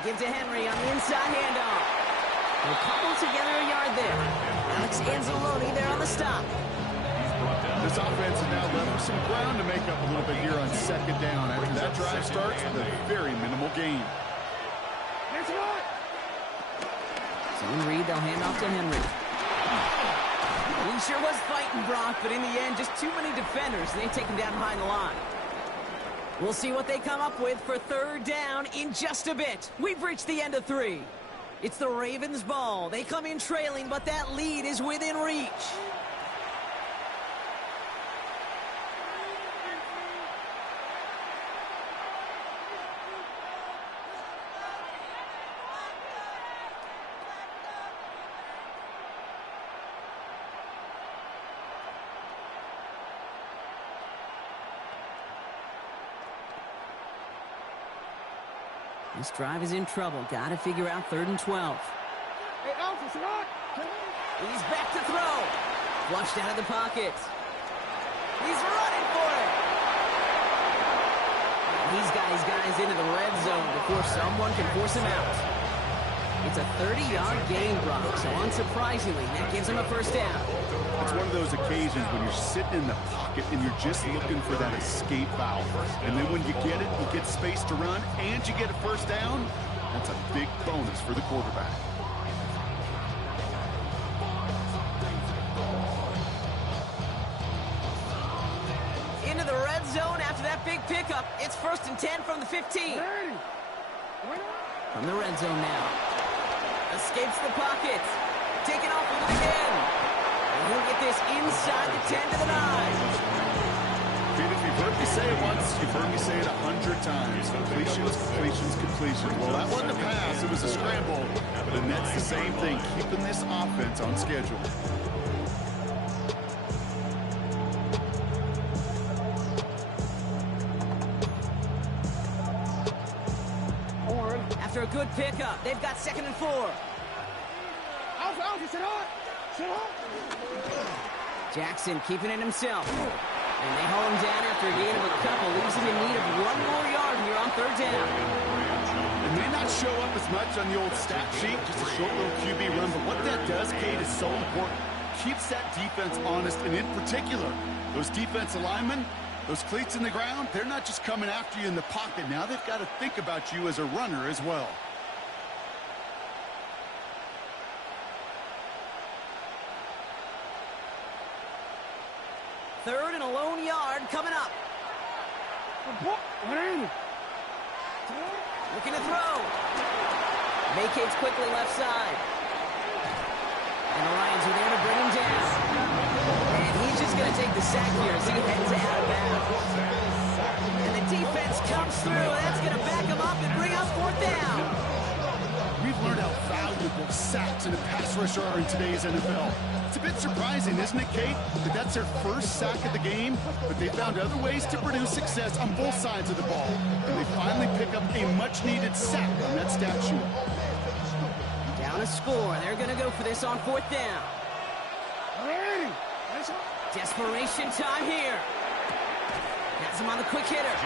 They give to Henry on the inside handoff. They'll cobble together a yard there. Alex Anzalone there on the stop. This offense is now left with some ground to make up a little bit here on second down after that drive starts with a very minimal gain. Zone read, they'll hand off to Henry. He sure was fighting, Brock, but in the end, just too many defenders. They take him down behind the line. We'll see what they come up with for third down in just a bit. We've reached the end of 3. It's the Ravens' ball. They come in trailing, but that lead is within reach. This drive is in trouble. Got to figure out 3rd and 12. He's back to throw. Flushed out of the pocket. He's running for it. And he's got his guys into the red zone before someone can force him out. It's a 30-yard gain, Brock, so unsurprisingly, that gives him a first down. It's one of those occasions when you're sitting in the pocket and you're just looking for that escape valve. And then when you get it, you get space to run, and you get a first down. That's a big bonus for the quarterback. Into the red zone after that big pickup. It's 1st and 10 from the 15. From the red zone now. Escapes the pocket. Taken off with it again. And he'll get this inside the 10 to the 9. If you've heard me say it once, you've heard me say it 100 times. Completions, completions, completions. Well, that wasn't a pass. It was a scramble. But the Nets the same thing, keeping this offense on schedule. After a good pickup, they've got 2nd and 4. Jackson keeping it himself. And they haul him down after a gain of a couple. Leaves him in need of 1 more yard here on 3rd down. It may not show up as much on the old stat sheet, just a short little QB run, but what that does, Kate, is so important. Keeps that defense honest, and in particular, those defensive linemen, those cleats in the ground, they're not just coming after you in the pocket. Now they've got to think about you as a runner as well. Third and a lone yard coming up. Looking to throw. Vacates quickly left side. And the Lions are there to bring him down. And he's just going to take the sack here as he heads out of bounds. And the defense comes through. That's going to back him up and bring out 4th down. We've learned how valuable sacks in a pass rush are in today's NFL. It's a bit surprising, isn't it, Kate, that that's their first sack of the game, but they found other ways to produce success on both sides of the ball. And they finally pick up a much-needed sack on that stat sheet. Down a score. They're going to go for this on 4th down. Desperation time here. Has him on the quick hitter.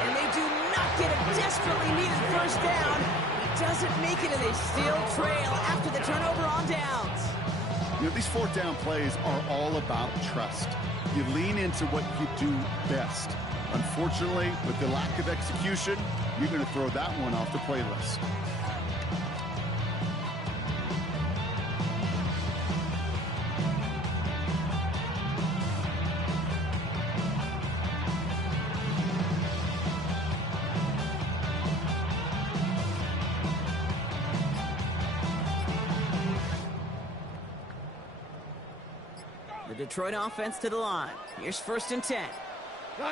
And they do not get a desperately needed first down. It doesn't make it, and they still trail after the turnover on downs. You know, these 4th down plays are all about trust. You lean into what you do best. Unfortunately, with the lack of execution, you're going to throw that one off the playlist. The Detroit offense to the line. Here's 1st and 10. They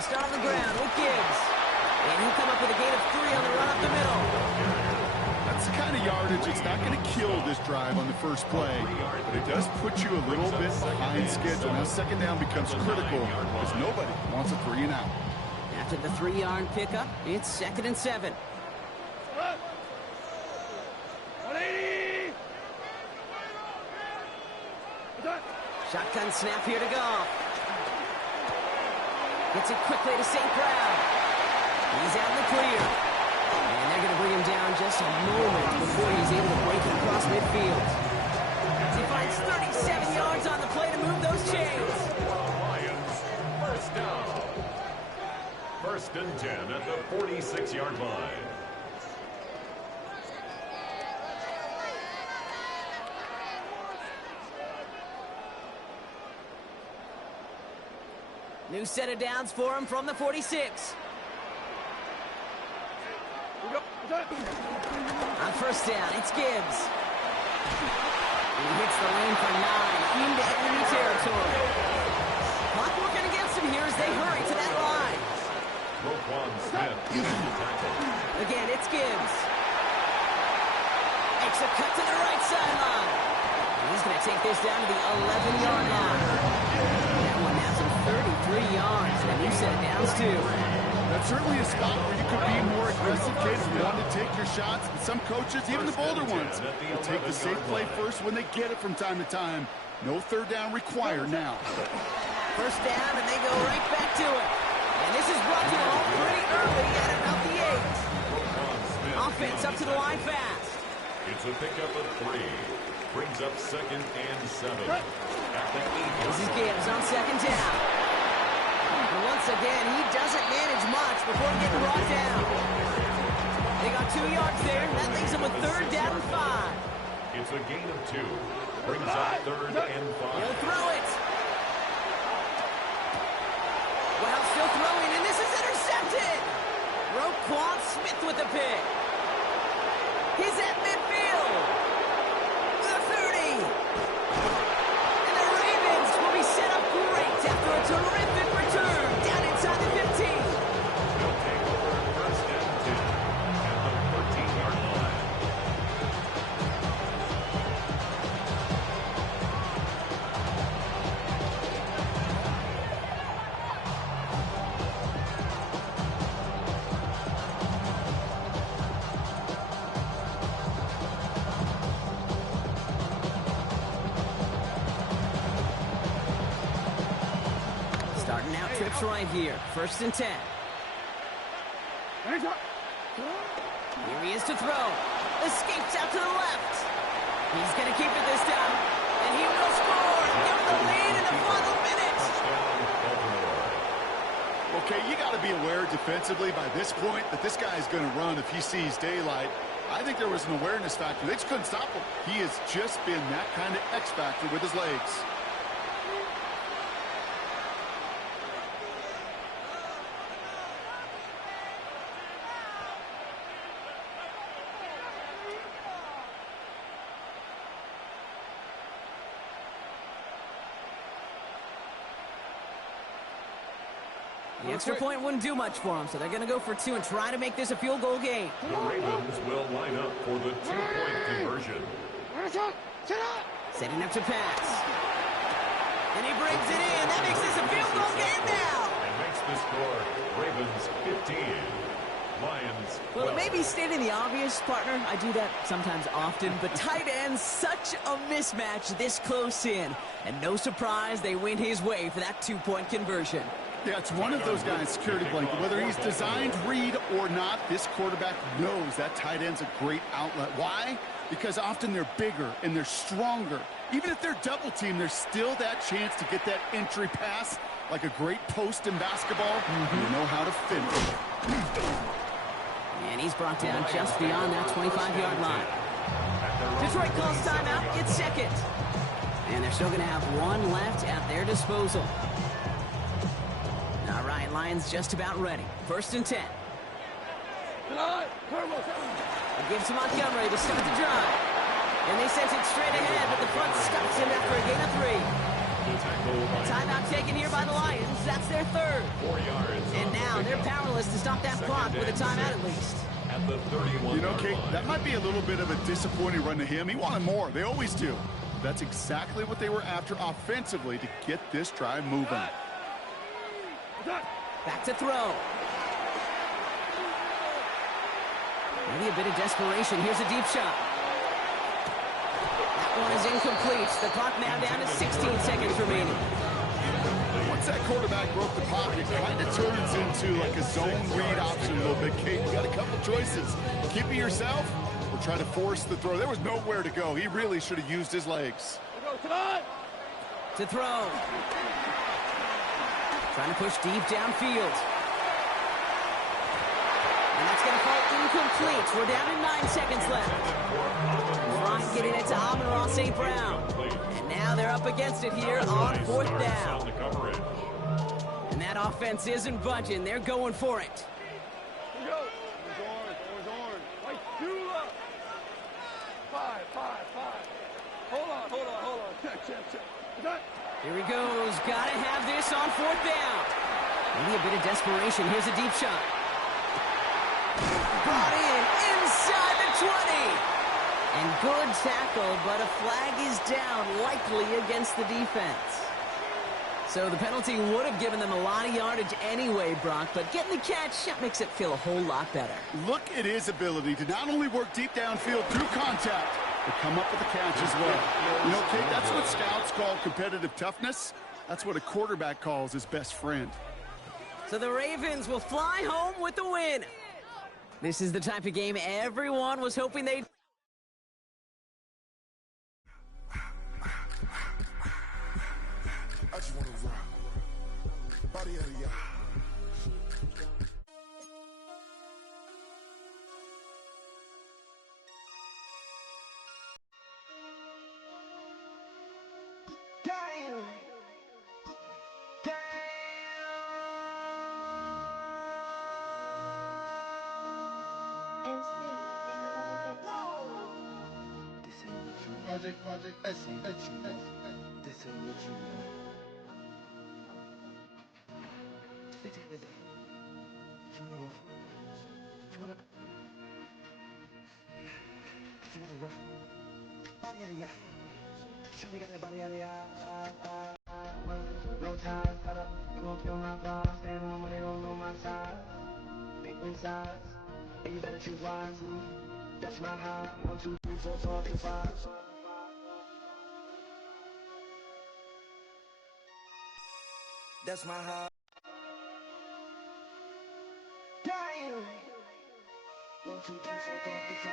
start on the ground with Gibbs. And he'll come up with a gain of 3 on the run up the middle. That's the kind of yardage that's not going to kill this drive on the first play, but it does put you a little bit behind schedule. Now 2nd down becomes critical because nobody wants a 3 and out. After the 3-yard pickup, it's 2nd and 7. Shotgun snap here to go. Gets it quickly to St. Brown. He's out in the clear. And they're going to bring him down just a moment before he's able to break it across midfield. He finds 37 yards on the play to move those chains. Lions, first down. First and 10 at the 46-yard line. New set of downs for him from the 46. On first down, it's Gibbs. He hits the lane for 9 into enemy territory. Clock working against him here as they hurry to that line. Again, it's Gibbs. Makes a cut to the right sideline. He's going to take this down to the 11-yard line. That one has him 33 yards, and a new set of downs, too. That's certainly a spot where you could be more aggressive, kids. You want to take your shots. And some coaches, even the bolder ones, will take the safe play first when they get it from time to time. No third down required now. First down, and they go right back to it. And this is brought to them all pretty early at about the 8. Offense up to the line fast. It's a pickup of 3. Brings up 2nd and 7. At the 8. This is Gibbs on second down. And once again, he doesn't manage much before getting brought down. They got 2 yards there. That leaves them with third down and 5. It's a gain of 2. Brings up 3rd and 5. He'll throw it. Well, still throwing, and this is intercepted. Roquan Smith with the pick. He's at midfield. The 30. And the Ravens will be set up great after a terrific return down inside the 15. They'll take over first and 10 at the 13-yard line. Starting out trips right here. First and 10. Here he is to throw. Escapes out to the left. He's going to keep it this time. And he will score. Give the lead in the final minutes. Okay, you got to be aware defensively by this point that this guy is going to run if he sees daylight. I think there was an awareness factor. They just couldn't stop him. He has just been that kind of X factor with his legs. The extra point wouldn't do much for them, so they're going to go for 2 and try to make this a field goal game. The Ravens will line up for the 2-point conversion. Setting up to pass. And he brings it in. That makes this a field goal game now. And makes the score Ravens 15. Lions 12. Well, it may be stating the obvious, partner. I do that sometimes often, but tight ends, such a mismatch this close in. And no surprise, they win his way for that 2-point conversion. Yeah, it's one of those guys, security blanket. Whether he's designed read or not, this quarterback knows that tight end's a great outlet. Why? Because often they're bigger and they're stronger. Even if they're double teamed, there's still that chance to get that entry pass like a great post in basketball. You know how to finish. And he's brought down just beyond that 25-yard line. Detroit calls timeout. It's second. And they're still going to have 1 left at their disposal. All right, Lions just about ready. First and 10. It gives to Montgomery to start the drive. And they sent it straight ahead, but the front stops him after a gain of 3. Timeout taken here by the Lions. That's their 3rd. 4 yards. And now they're powerless to stop that clock with a timeout at least. At the 31. You know, Kate, that might be a little bit of a disappointing run to him. He wanted more. They always do. That's exactly what they were after offensively to get this drive moving. Back to throw. Maybe a bit of desperation. Here's a deep shot. That one is incomplete. The clock now down to 16 seconds remaining. Once that quarterback broke the pocket, it kind of turns into like a zone read option a little bit, Kate. You got a couple choices. Keep it yourself or try to force the throw. There was nowhere to go. He really should have used his legs. To throw. Trying to push deep downfield. And that's going to fall incomplete. We're down to 9 seconds left. Bryant getting it to Amon-Ra St. Brown. And now they're up against it here on 4th down. And that offense isn't budging. They're going for it. Here he goes. Gotta have this on 4th down. Maybe a bit of desperation. Here's a deep shot. Brought in inside the 20. And good tackle, but a flag is down, likely against the defense. So the penalty would have given them a lot of yardage anyway, Brock, but getting the catch, that makes it feel a whole lot better. Look at his ability to not only work deep downfield through contact, but come up with a catch as well. You know, Kate, that's what scouts call competitive toughness. That's what a quarterback calls his best friend. So the Ravens will fly home with the win. This is the type of game everyone was hoping they'd... I just wanna rock. Body out of y'all. Project, this ain't what you know. Stick with it. No time, cut up, you won't feel my vibe. Stand on when they don't know my size. Big size, and you better choose wisely. That's my high. 1, 2, 3, 4, 5. That's my high. Dying. 1, 2, 3, 4, 5.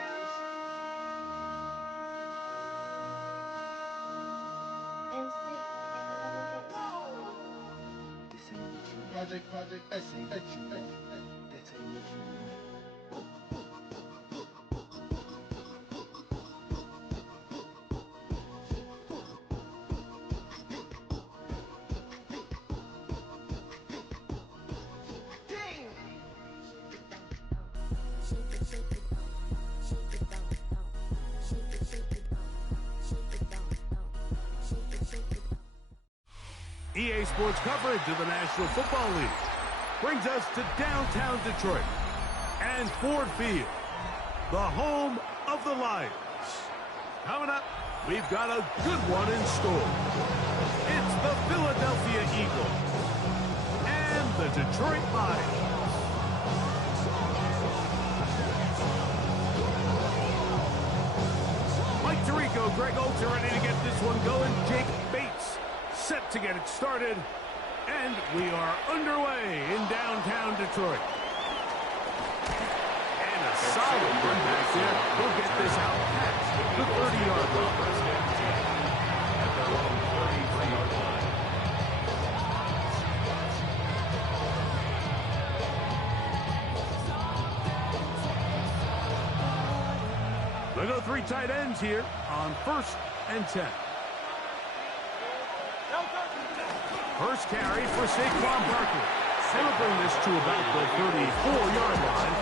This ain't what you project, this ain't what you know. This ain't what you know. EA Sports coverage of the National Football League brings us to downtown Detroit and Ford Field, the home of the Lions. Coming up, we've got a good one in store. It's the Philadelphia Eagles and the Detroit Lions. Mike Tirico, Greg Olds are ready to get this one going. Jake Bates set to get it started, and we are underway in downtown Detroit. And a solid run back there. We'll get this out past the 30-yard line. At their own 33-yard line. They go 3 tight ends here on 1st and 10. First carry for Saquon Barkley. They'll bring this to about the 34-yard line.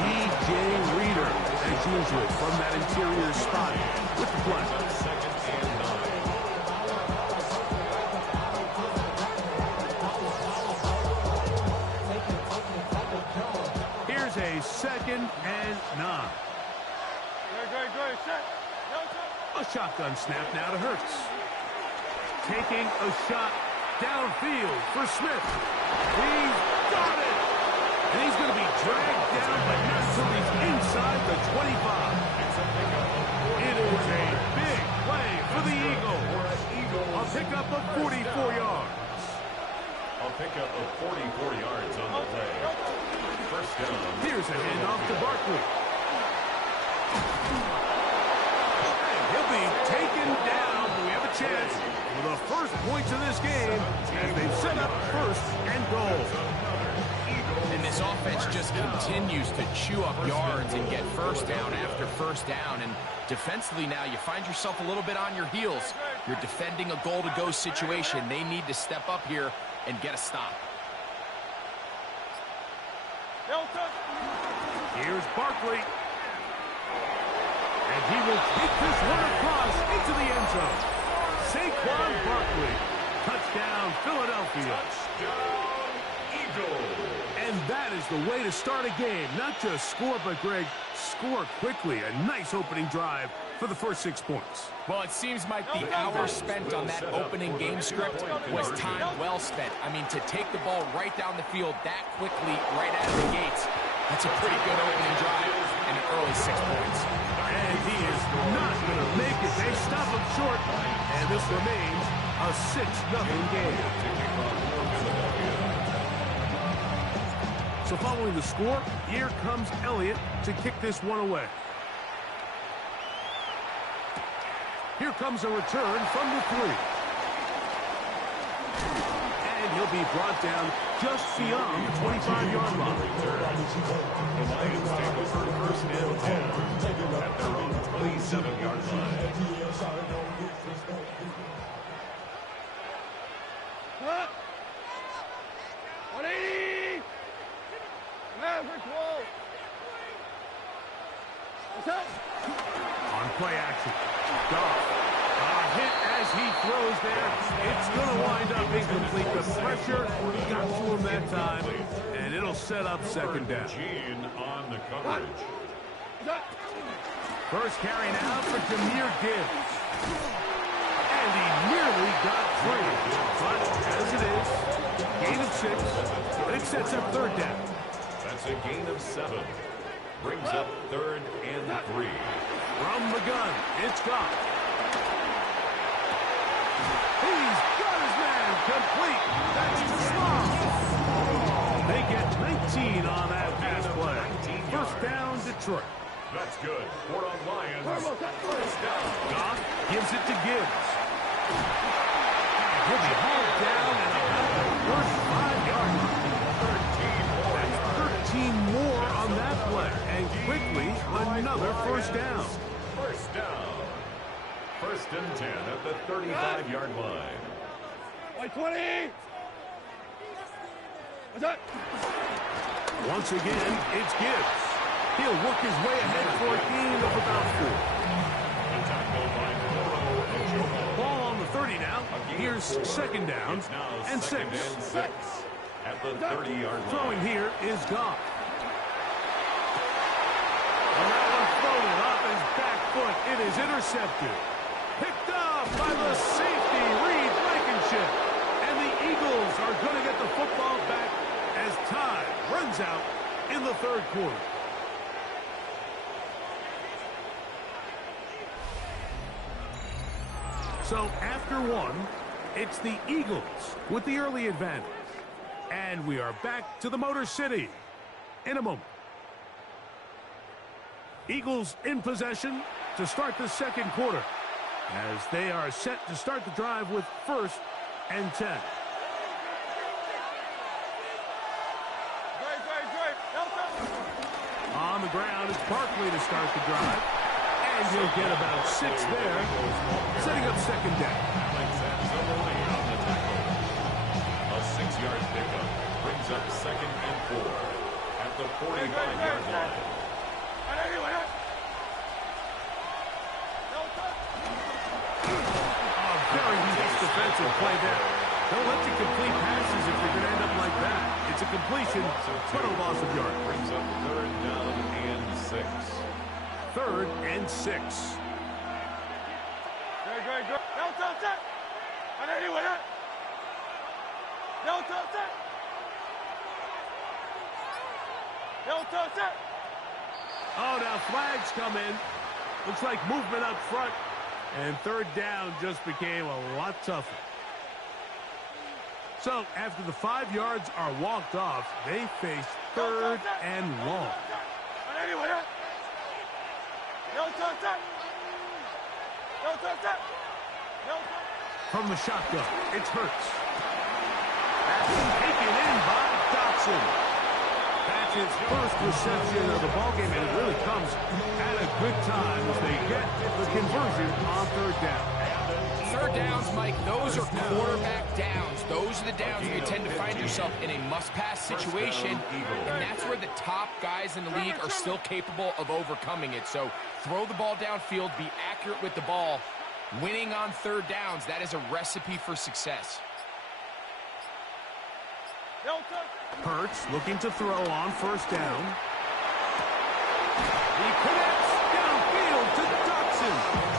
DJ Reader, as usual, from that interior spot with the play. 2nd and 9. Here's a 2nd and 9. A shotgun snap now to Hurts. Taking a shot downfield for Smith. He's got it! And he's going to be dragged down, but not until he's inside the 25. It is a big play for the Eagles. A pickup of 44 yards. Handoff to Barkley. And he'll be taken down, but we have a chance for the first points of this game as they set up first and goal. And this offense just continues to chew up yards and get first down after first down. And defensively now, you find yourself a little bit on your heels. You're defending a goal-to-go situation. They need to step up here and get a stop. Here's Barkley. And he will take this one across into the end zone. Saquon Barkley. Touchdown, Philadelphia. And that is the way to start a game. Not just score, but, Greg, score quickly. A nice opening drive for the first 6 points. Well, it seems like the hour spent on that opening game script was time well spent. I mean, to take the ball right down the field that quickly, right out of the gates, that's a pretty good opening drive and an early 6 points. And he is not going to make it. They stop him short, and this remains a 6-0 game. So following the score, here comes Elliott to kick this one away. Here comes a return from the 3. And he'll be brought down just beyond the 25-yard line. The Lions take over first and 10 at their own 27-yard line. On play action. Goff. Hit as he throws there. It's going to wind up incomplete. The pressure got to him that time, and it'll set up second down. Gene on the coverage. First carry now for Jahmyr Gibbs. And he nearly got free. But as it is, gain of 6. It sets up third down. That's a gain of 7. Brings up 3rd and 3. From the gun, it's Goff. He's got his man complete. That's the slot. They get 19 on that pass play. First down, Detroit. That's good. 4 on Lions. First down. Goff gives it to Gibbs. He'll be hauled down at about the first 5-yard line. 13 more on that play. And quickly, another first down. First down. First and 10 at the 35-yard line. 20! Once again, it's Gibbs. He'll work his way ahead for a gain of about 4. Ball on the 30 now. Here's second down and 6. At the 30-yard line. Throwing here is Goff. And that one floated off his back foot. It is intercepted. Picked off by the safety, Reed Blankenship. And the Eagles are going to get the football back as time runs out in the third quarter. So after 1, it's the Eagles with the early advantage. And we are back to the Motor City in a moment. Eagles in possession to start the second quarter as they are set to start the drive with first and 10. On the ground, it's Barkley to start the drive. And he'll get about 6 there, setting up second down. A 6-yard pickup brings up second and 4 at the 45-yard line. Very nice defensive play there. Don't let you complete passes if you're going to end up like that. It's a completion, but a loss of yards. Brings up 3rd down and 6. 3rd and 6. Oh, now flags come in. Looks like movement up front. And 3rd down just became a lot tougher. So after the 5 yards are walked off, they face 3rd and long. From the shotgun, it's Hurts. That's taken in by Dotson. That's his first reception of the ballgame, and it really comes at a good time as they get the conversion on third down. Third downs, Mike, those are quarterback downs. Those are the downs where you tend to find yourself in a must-pass situation, and that's where the top guys in the league are still capable of overcoming it. So throw the ball downfield, be accurate with the ball. Winning on third downs, that is a recipe for success. Hurts looking to throw on first down. He connects downfield to Dotson.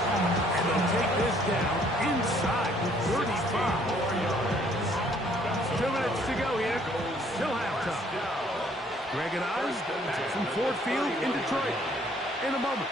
And they'll take this down inside 35. 2 minutes to go here. Still halftime. Greg and I back from Ford Field in Detroit in a moment.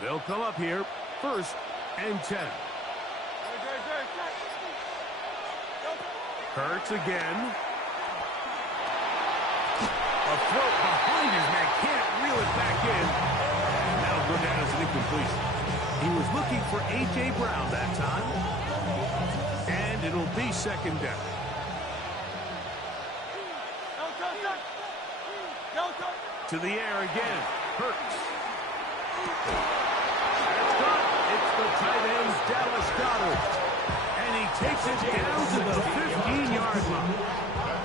They'll come up here, 1st and 10. Hurts again. A throw behind his man, can't reel it back in. And that'll go down as an incompletion. He was looking for A.J. Brown that time. And it'll be 2nd down. To the air again, Hurts. It's the tight end, Dallas Goedert. And he takes it down to the 15-yard line.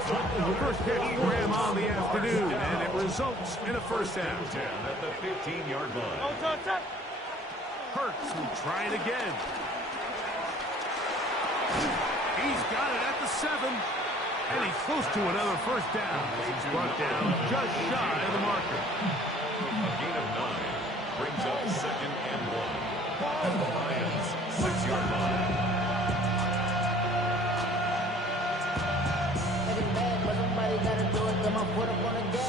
The first pitch for him on the afternoon, and it results in a first down. 10 at the 15-yard line. Hurts will try it again. He's got it at the 7. And he's close to another first down. He's brought down just shy of the marker. A gain of 9 brings up 2nd and 1. At the Lions' 6-yard line.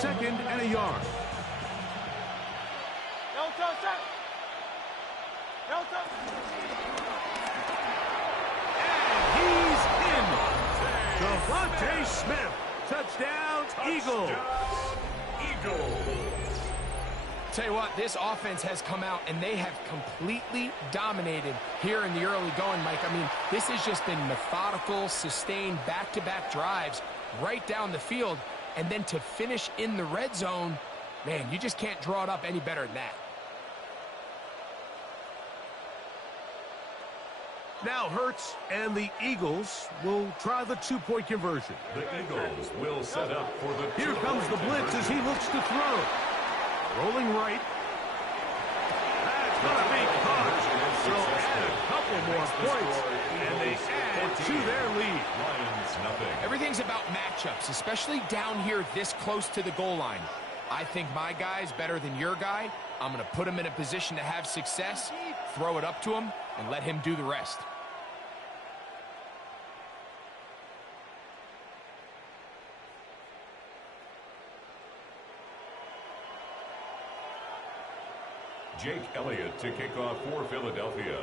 Second and a yard. And he's in. Devontae Smith. Touchdown, Eagles. Tell you what, this offense has come out and they have completely dominated here in the early going, Mike. I mean, this has just been methodical, sustained, back-to-back drives right down the field. And then to finish in the red zone, man, you just can't draw it up any better than that. Now Hurts and the Eagles will try the 2-point conversion. The Eagles will set up for the Here comes the blitz as he looks to throw. Rolling right. That's going to be caught. So add a couple more points, and they add to their lead. Lions, nothing. Everything's about matchups, especially down here this close to the goal line. I think my guy's better than your guy. I'm going to put him in a position to have success, throw it up to him, and let him do the rest. Jake Elliott to kick off for Philadelphia.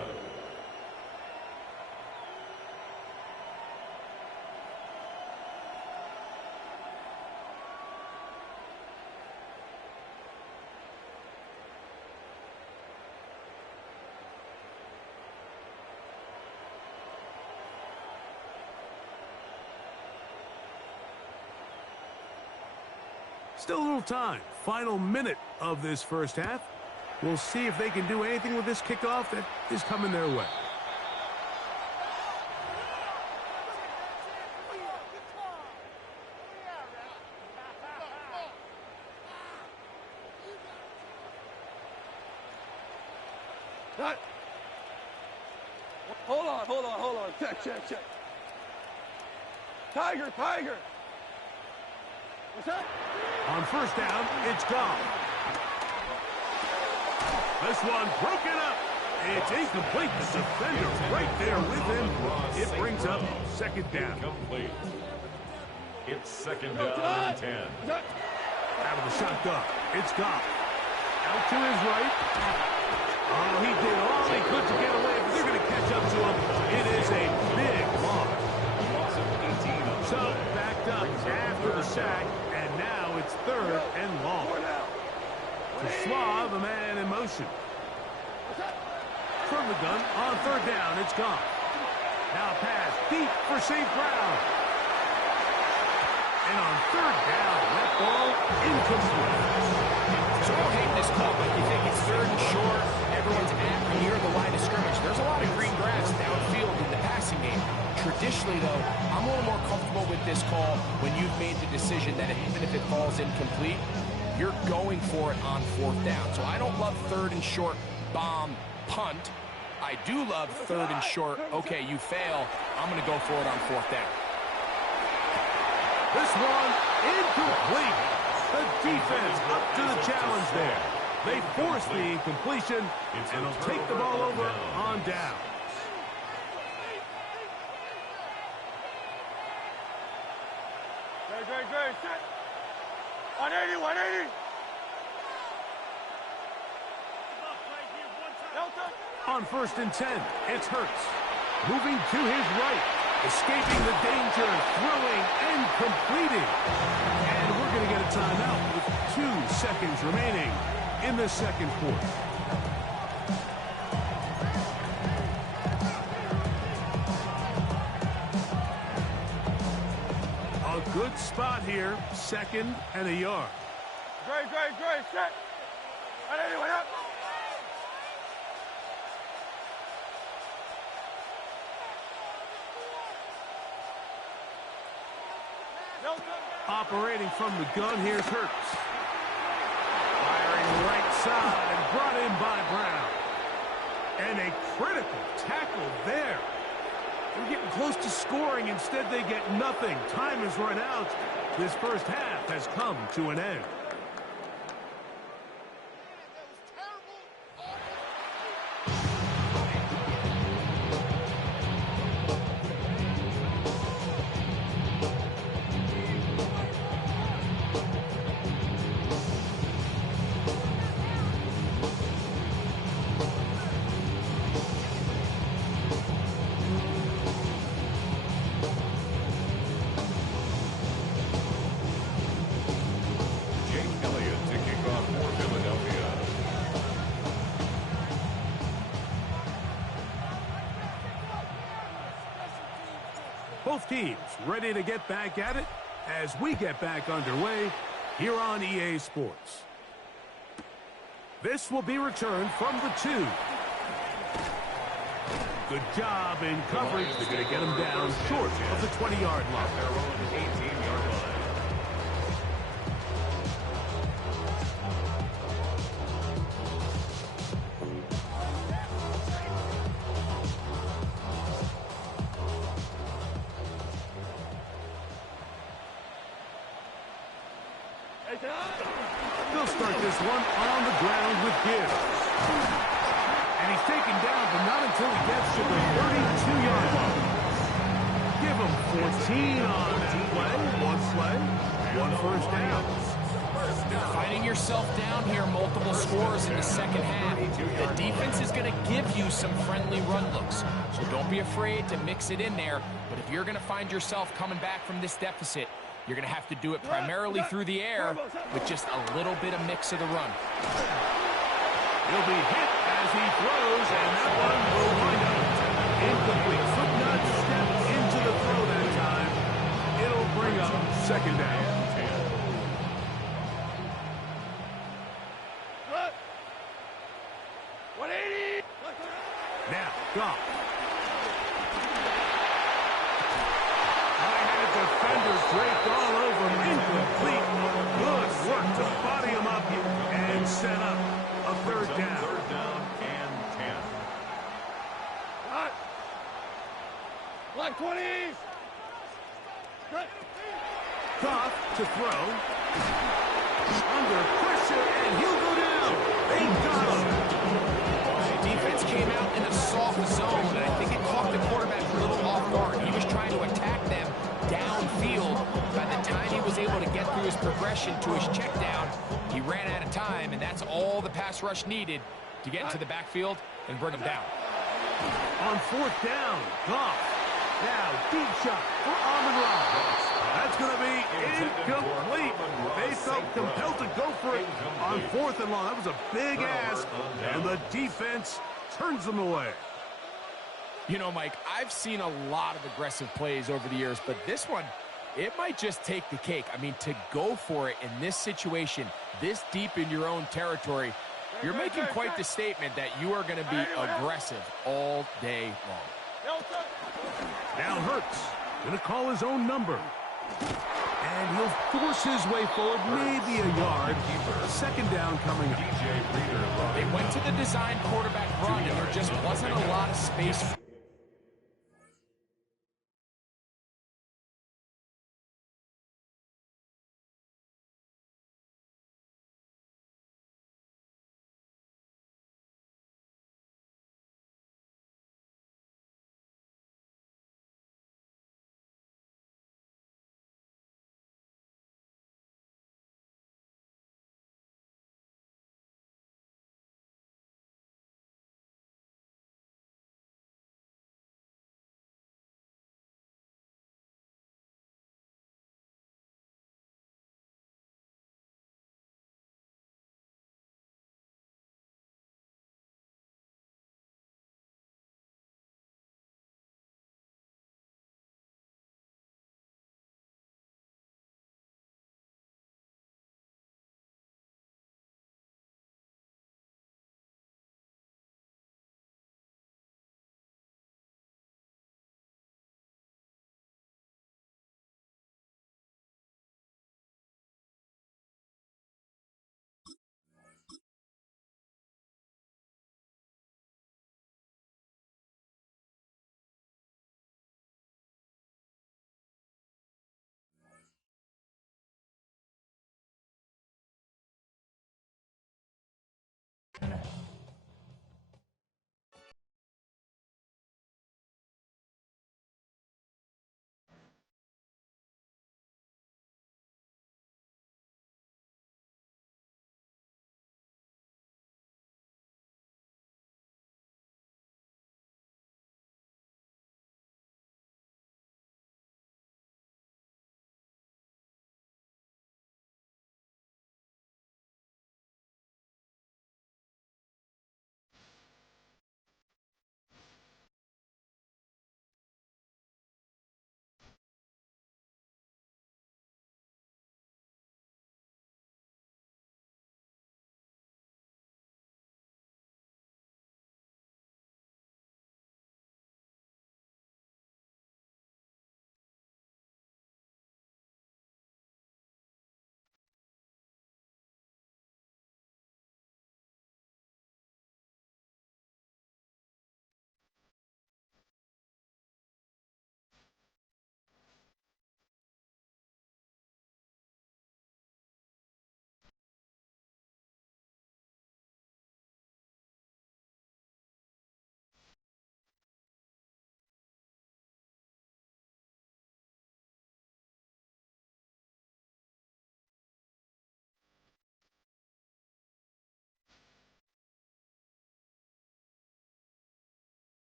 Still a little time. Final minute of this first half. We'll see if they can do anything with this kickoff that is coming their way. Hold on. Check. Tiger. What's that? On first down, it's gone. This one broken up. It's incomplete. The defender right there with him. It brings up second down. Incomplete. It's second down and 10. Out of the shotgun. It's Goff. Out to his right. Oh, he did all he could to get away, but they're going to catch up to him. It is a big loss. So, backed up after the sack, and now it's third and long. To Suave, a man in motion. From the gun, on third down, it's Goff. Now pass deep for St. Brown. And on third down, that ball incomplete. So I don't hate this call, but you think it's third and short, everyone's at or near the line of scrimmage. There's a lot of green grass downfield in the passing game. Traditionally, though, I'm a little more comfortable with this call when you've made the decision that even if it falls incomplete, you're going for it on fourth down. So I don't love third and short, bomb, punt. I do love third and short, okay, you fail, I'm going to go for it on fourth down. This one incomplete. The defense up to the challenge there. They force the incompletion, and they'll take the ball over on down. Great. 180, 180. On first and 10, it's Hurts. Moving to his right. Escaping the danger, throwing, and completing. And we're going to get a timeout with 2 seconds remaining in the second quarter. A good spot here, second and a yard. Great. Set. 180, wait up. Operating from the gun, here's Hurts. Firing right side, brought in by Brown. And a critical tackle there. They're getting close to scoring. Instead, they get nothing. Time is run out. This first half has come to an end. Both teams ready to get back at it as we get back underway here on EA Sports. This will be returned from the 2. Good job in coverage. They're going to get him down short of the 20-yard line. Their own 18-yard line. They'll start this one on the ground with Gibbs. And he's taken down, but not until he gets to the 32-yard line. Give him 14 on that play. One first down. Finding yourself down here, multiple scores in the second half. The defense is going to give you some friendly run looks, so don't be afraid to mix it in there. But if you're going to find yourself coming back from this deficit, you're going to have to do it primarily through the air with just a little bit of mix of the run. He'll be hit as he throws, and that one will wind up incomplete. Foot nudge step into the throw that time. It'll bring up second down. 180. Now, Goff. High-headed defender draped all over him. Incomplete. Good work to body him up and set up a third down. Third down and 10. Black 20s. Goff to throw. Under pressure, and he'll go down. They got him. Defense came out time he was able to get through his progression to his check down, he ran out of time, and that's all the pass rush needed to get into the backfield and bring him down. On fourth down, Goff. Now, deep shot for Amon-Ra. That's going to be incomplete. They felt compelled to go for it on fourth and long. That was a big ask, and the defense turns them away. You know, Mike, I've seen a lot of aggressive plays over the years, but this one, it might just take the cake. I mean, to go for it in this situation, this deep in your own territory, you're making quite the statement that you are going to be aggressive all day long. Now Hurts going to call his own number. And he'll force his way forward, maybe a yard. Second down coming up. They went to the design quarterback run, and there just wasn't a lot of space.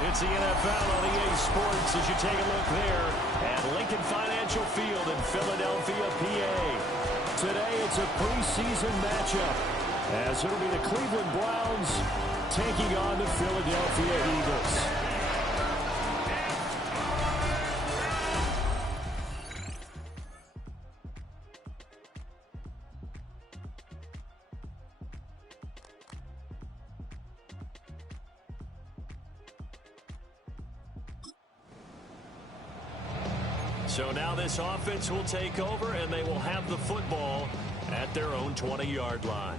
It's the NFL on EA Sports as you take a look there at Lincoln Financial Field in Philadelphia, PA. Today it's a preseason matchup as it'll be the Cleveland Browns taking on the Philadelphia Eagles. So now this offense will take over, and they will have the football at their own 20-yard line.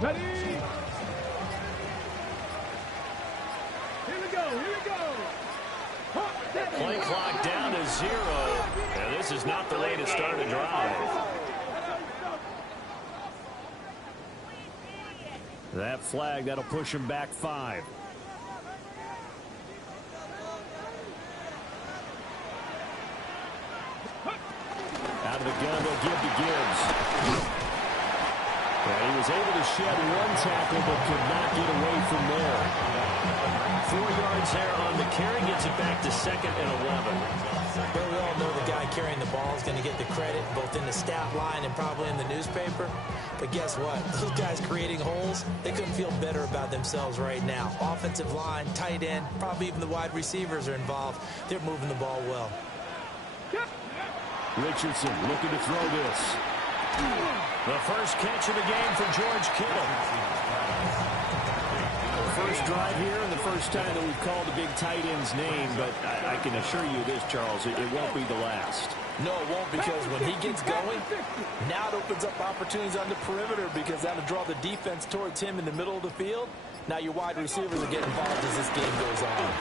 Ready? Here we go, here we go. Play clock down to 0, and this is not the way to start a drive. That flag, that'll push him back 5. Out of the gun, they'll give to Gibbs. And he was able to shed one tackle, but could not get away from there. 4 yards there on the carry, gets it back to 2nd and 11. Well, we all know the guy carrying the ball is going to get the credit, both in the stat line and probably in the newspaper. But guess what? Those guys creating holes, they couldn't feel better about themselves right now. Offensive line, tight end, probably even the wide receivers are involved. They're moving the ball well. Richardson looking to throw this. The first catch of the game for George Kittle. First drive here and the first time that we've called a big tight end's name, but I can assure you this, Charles, it won't be the last. No, it won't, because when he gets going, now it opens up opportunities on the perimeter because that'll draw the defense towards him in the middle of the field. Now your wide receivers are getting involved as this game goes on.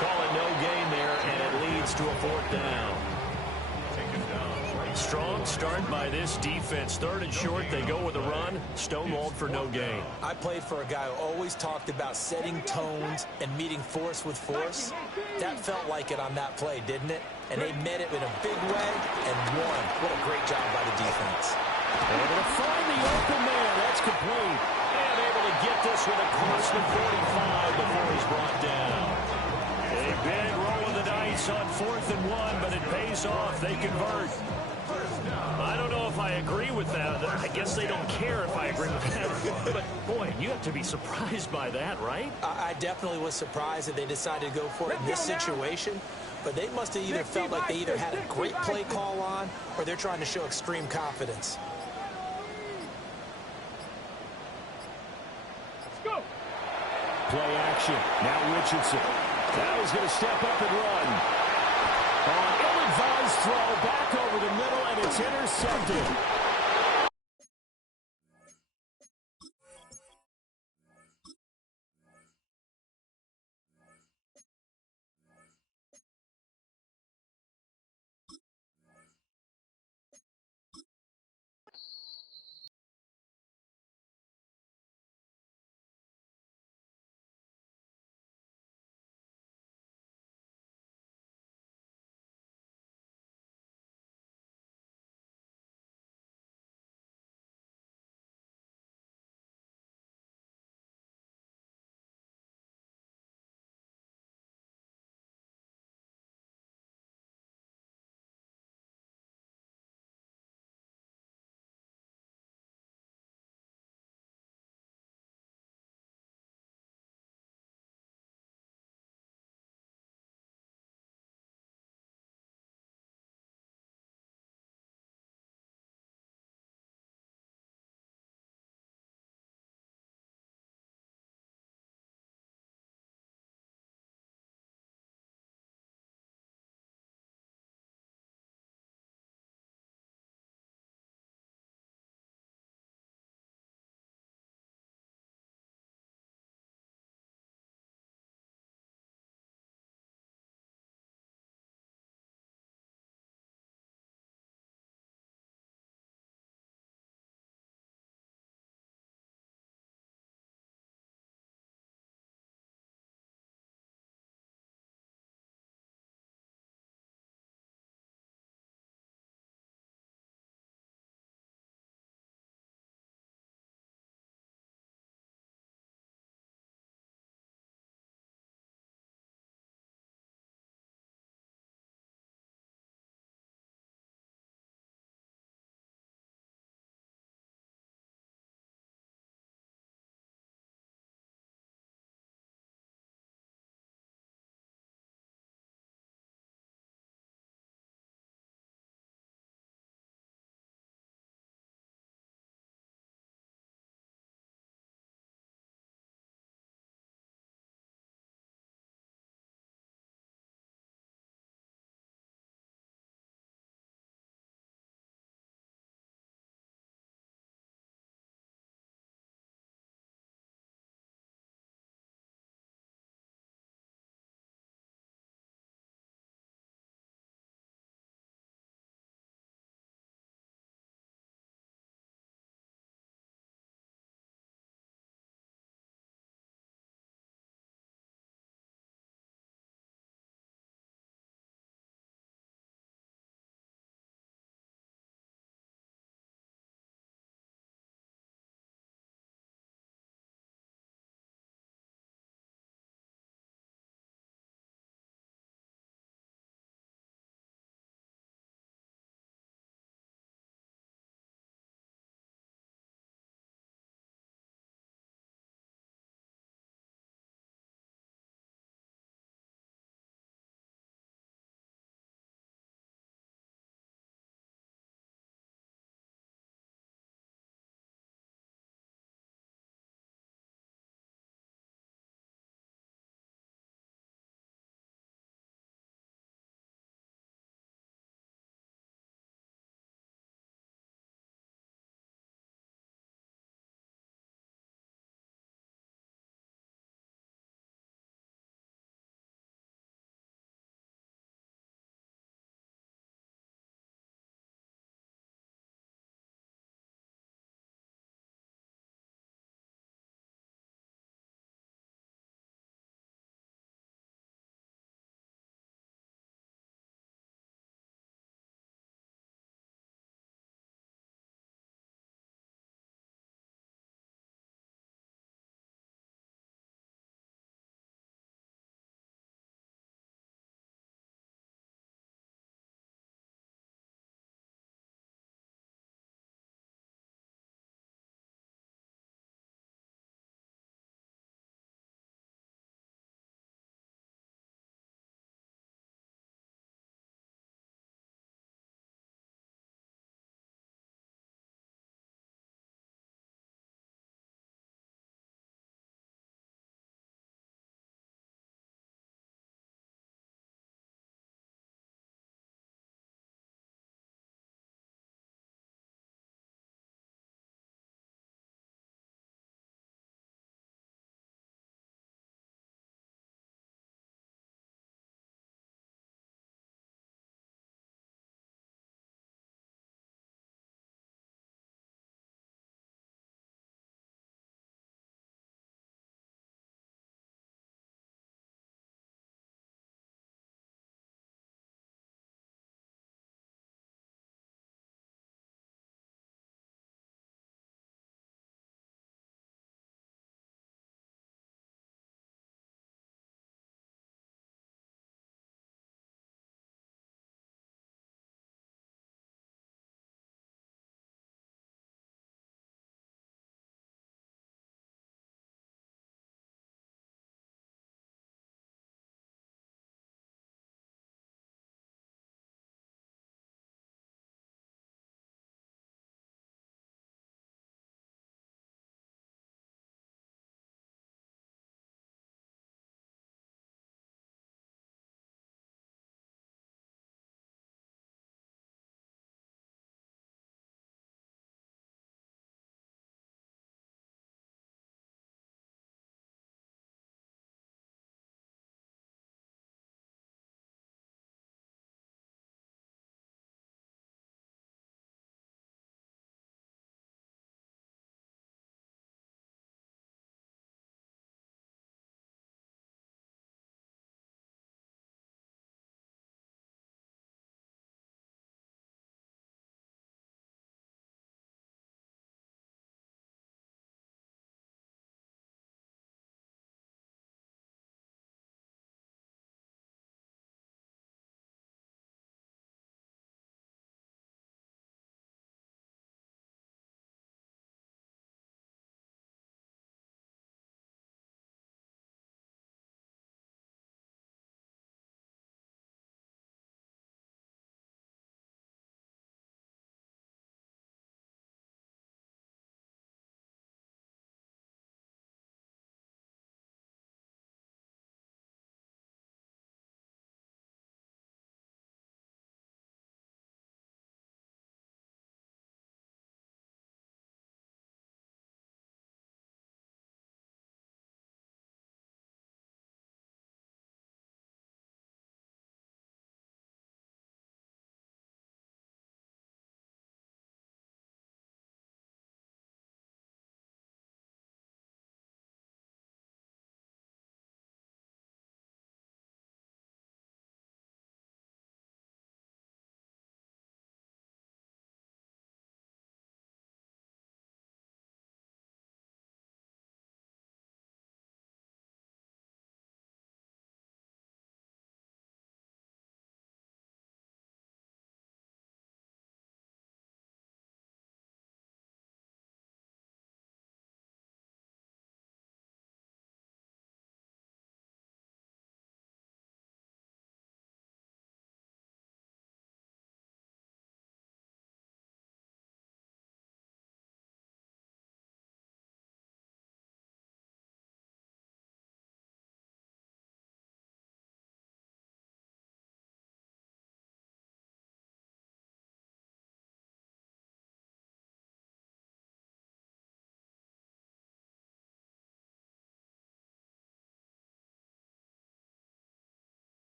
Call it no gain there, and it leads to a 4th down. Strong start by this defense. 3rd and short, they go with a run. Stonewalled for no gain. I played for a guy who always talked about setting tones and meeting force with force. That felt like it on that play, didn't it? And they met it in a big way and won. What a great job by the defense. Able to find the open man. That's complete. And able to get this one across the 45 before he's brought down. A big roll of the dice on 4th and 1, but it pays off. They convert. I don't know if I agree with that. I guess they don't care if I agree with that. But, boy, you have to be surprised by that, right? I definitely was surprised that they decided to go for it in this situation. But they must have either felt like they either had a great play call on or they're trying to show extreme confidence. Let's go. Play action. Now Richardson. Now he's going to step up and run. Ill-advised throw back over the middle, and it's intercepted.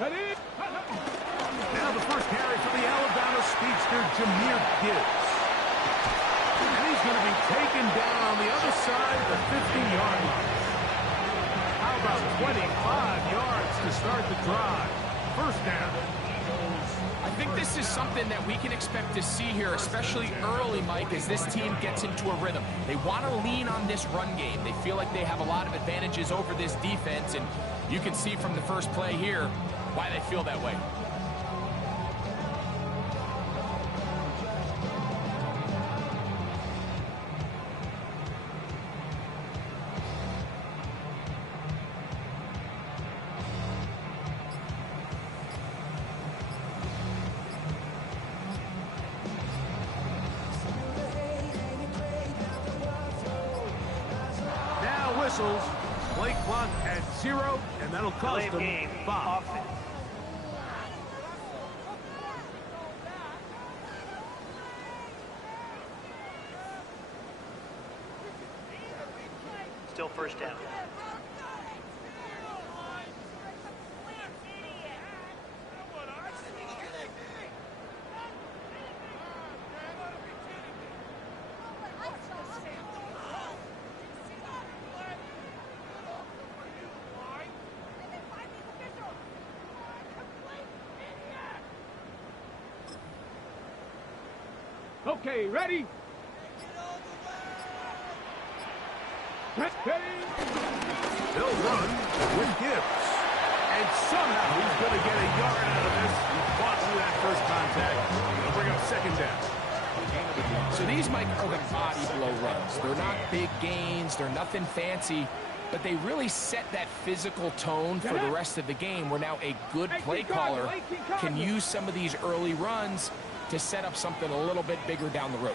Now the first carry for the Alabama speedster, Jahmyr Gibbs. And he's going to be taken down on the other side of the 50-yard line. How about 25 yards to start the drive? First down. I think this is something that we can expect to see here, especially early, Mike, as this team gets into a rhythm. They want to lean on this run game. They feel like they have a lot of advantages over this defense, and you can see from the first play here why they feel that way. Whistles, play clock at 0, and that'll cost them 5. Still first down. Okay, ready? They'll run with Gibbs. And somehow he's going to get a yard out of this. He fought through that first contact. They'll bring up second down. So these, Mike, are the body blow runs. They're not big gains. They're nothing fancy. But they really set that physical tone for the rest of the game, where now a good play caller can use some of these early runs to set up something a little bit bigger down the road.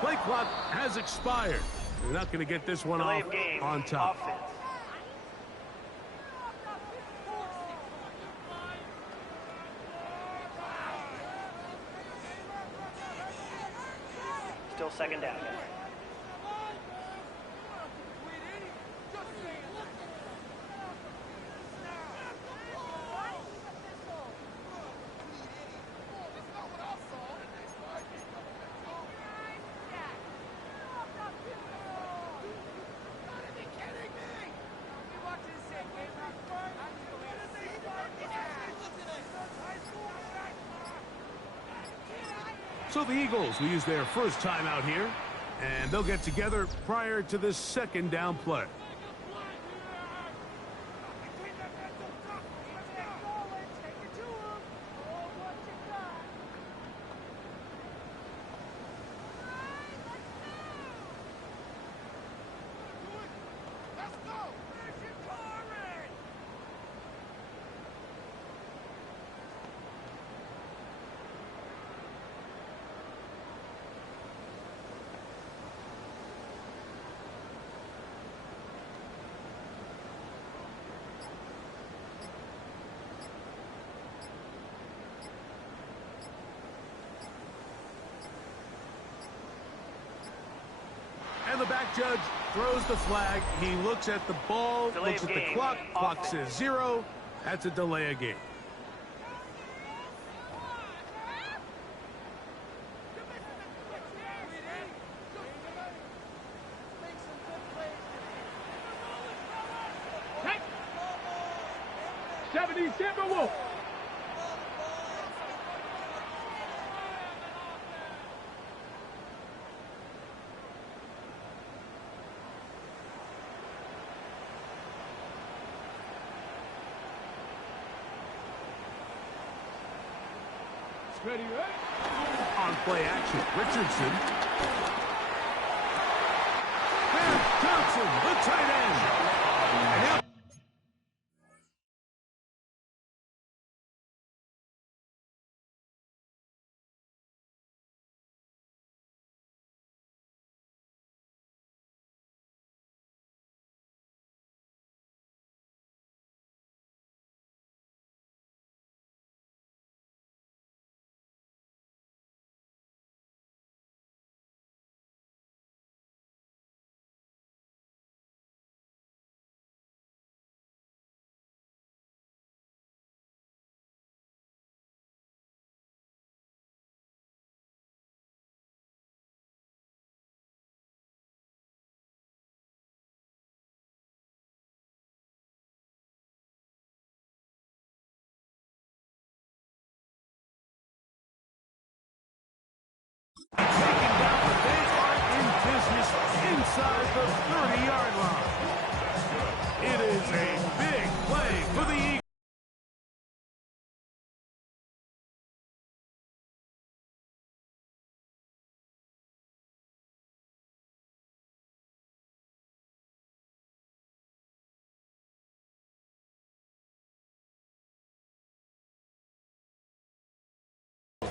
Play clock has expired. They're not going to get this one off on top. Offense. Still second down. So the Eagles will use their first time out here, and they'll get together prior to this second down play. And the back judge throws the flag. He looks at the ball, looks at the clock. Clock says 0. That's a delay of game. Ready, right? On play action, Richardson. And Johnson, the tight end. And he'll business inside the 30-yard line. It is a big play for the Eagles.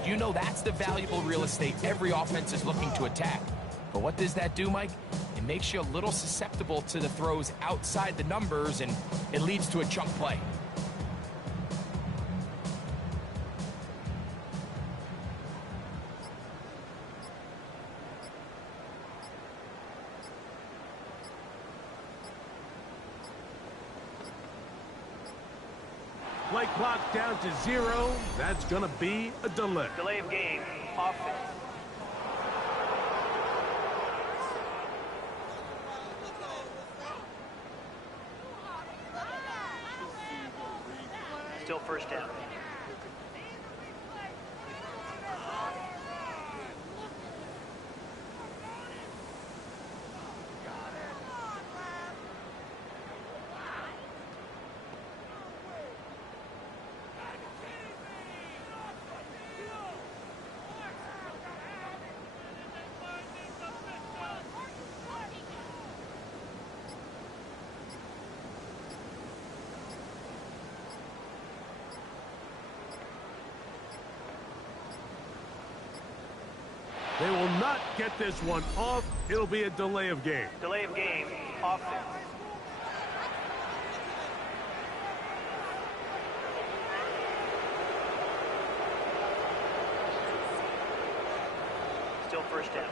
You know that's the valuable real estate every offense is looking to attack. But what does that do, Mike? It makes you a little susceptible to the throws outside the numbers, and it leads to a chunk play. Play clock down to 0. That's going to be a delay. Delay of game. Offense. Still first down. They will not get this one off. It'll be a delay of game. Delay of game. Offense. Still first down.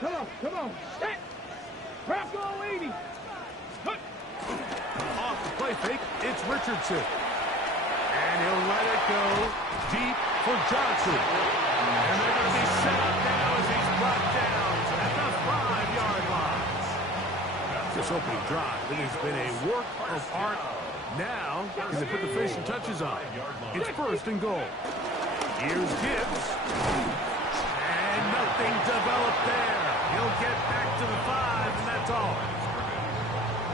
Come on. Set. Rocco 80. Off the play fake, it's Richardson. And he'll let it go deep for Johnson. And they're going to be set up now as he's brought down at the 5-yard line. This opening drive, it has been a work of art. Now, can they put the finishing touches on? It's first and goal. Here's Gibbs. And nothing developed there. He'll get back to the 5, and that's all.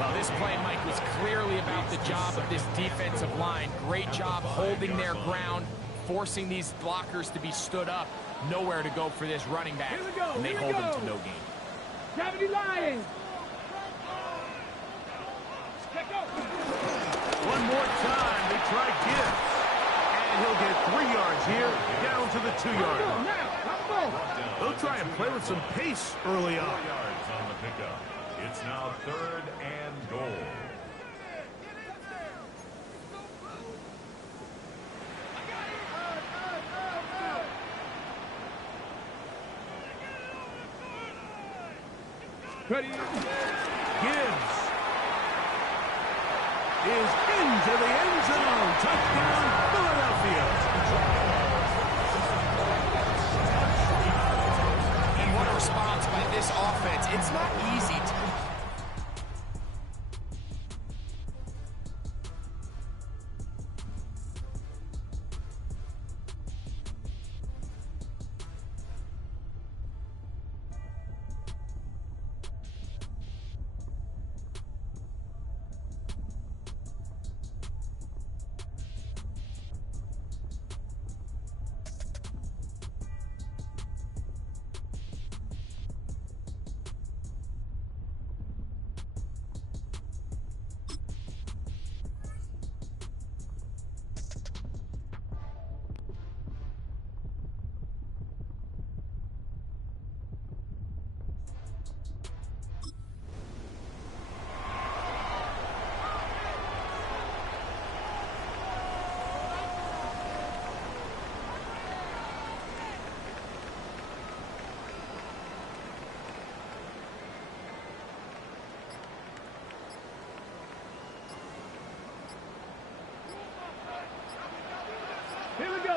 Well, this play, Mike, was clearly about the job of this defensive line. Great job holding their ground, forcing these blockers to be stood up. Nowhere to go for this running back. And they hold them to no gain. Gravity Lions. One more time, they try Gibbs. And he'll get 3 yards here, down to the 2-yard line. They'll try and play with some pace early on. 4 yards on the pickup. It's now 3rd and goal. Ready. Gibbs is into the end zone. Touchdown, Philadelphia. And what a response by this offense. It's not easy to...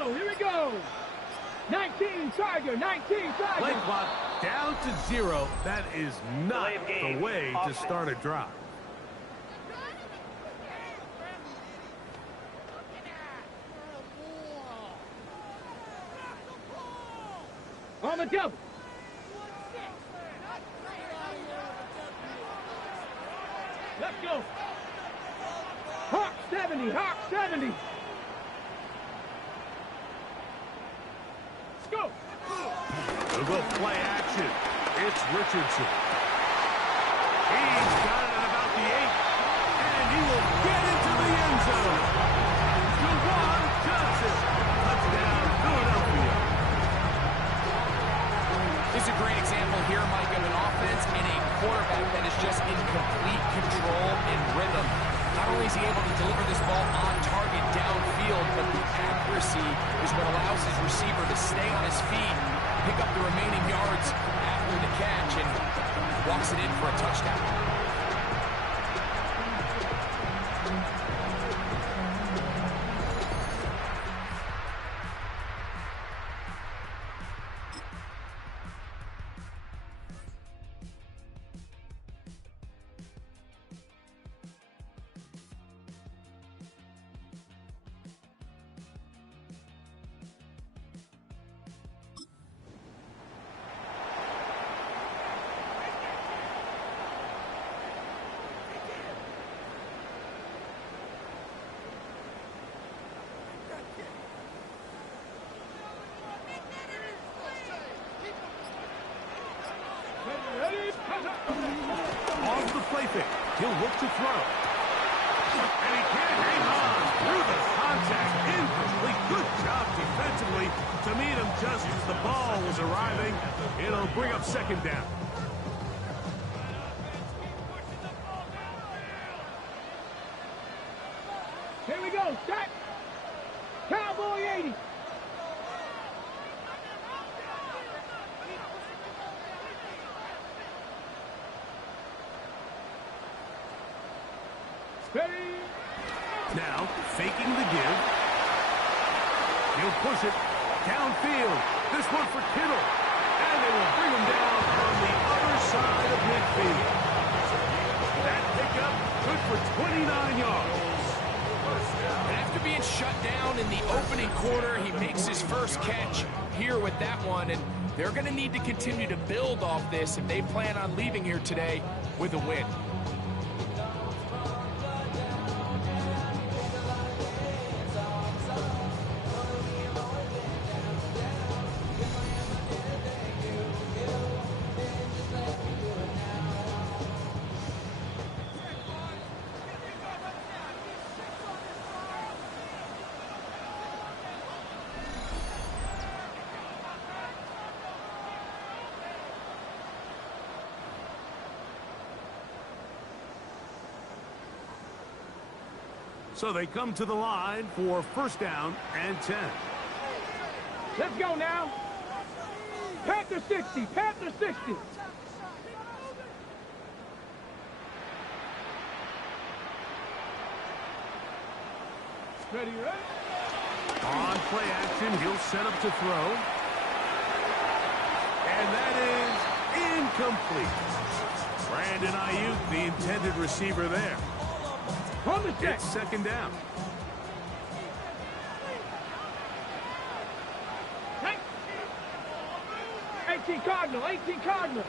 Here we go. 19 Tiger, 19 Tiger. Play clock down to 0. That is not the way to start a drive. on the double. Let's go. Hawk 70, Hawk 70. Let's go. We'll go play action. It's Richardson. He's got it at about the 8, and he will get into the end zone. Jawan Johnson. Touchdown, Philadelphia. This is a great example here, Mike, of an offense and a quarterback that is just in complete control and rhythm. Not only is he able to deliver this ball on target downfield, but the accuracy is what allows his receiver to stay on his feet, pick up the remaining yards after the catch, and walks it in for a touchdown. Off the play fake. He'll look to throw. And he can't hang on through the contact. Incomplete. Good job defensively to meet him just as the ball was arriving. It'll bring up second down. Here we go. Set. Cowboy 80. Ready. Now, faking the give. He'll push it downfield. This one for Kittle. And they will bring him down on the other side of midfield. That pickup good for 29 yards. And after being shut down in the opening quarter, he makes his first catch here with that one. And they're going to need to continue to build off this if they plan on leaving here today with a win. So they come to the line for first down and 10. Let's go now. Panther 60. Panther 60. Ready, ready? On play action, he'll set up to throw. And that is incomplete. Brandon Ayuk, the intended receiver there. On the check. It's second down. Hey. 18 Cardinal, 18 Cardinal.